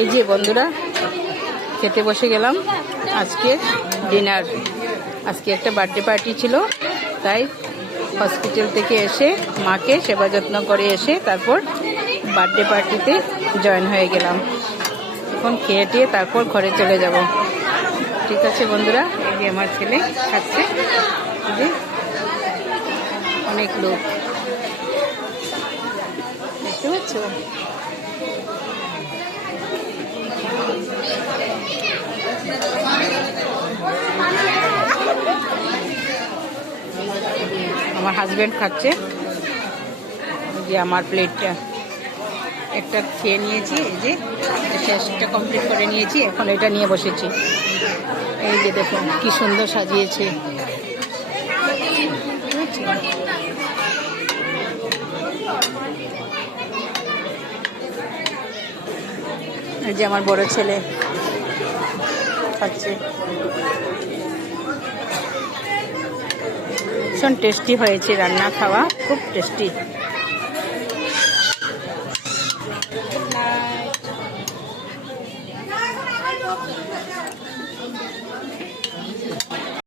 এই যে বন্ধুরা, খেতে বসে গেলাম আজকে ডিনার। আজকে একটা বার্থডে পার্টি ছিল, তাই হসপিটাল থেকে এসে মাকে সেবা যত্ন করে এসে তারপর বার্থডে পার্টিতে জয়েন হয়ে গেলাম। এখন খেয়ে টিয়ে তারপর ঘরে চলে যাব। ঠিক আছে বন্ধুরা, এই যে আমার ছেলে খাচ্ছে, যে অনেক লোক দেখতে পাচ্ছ। আমার হাজবেন্ড খাচ্ছে, যে আমার প্লেটটা একটা খেয়ে নিয়েছি, এই যে শেষটা কমপ্লিট করে নিয়েছি, এখন এটা নিয়ে বসেছি। এই যে দেখুন কি সুন্দর সাজিয়েছে। এই যে আমার বড় ছেলে খাচ্ছে। ভীষণ টেস্টি হয়েছে রান্না, খাওয়া খুব টেস্টি।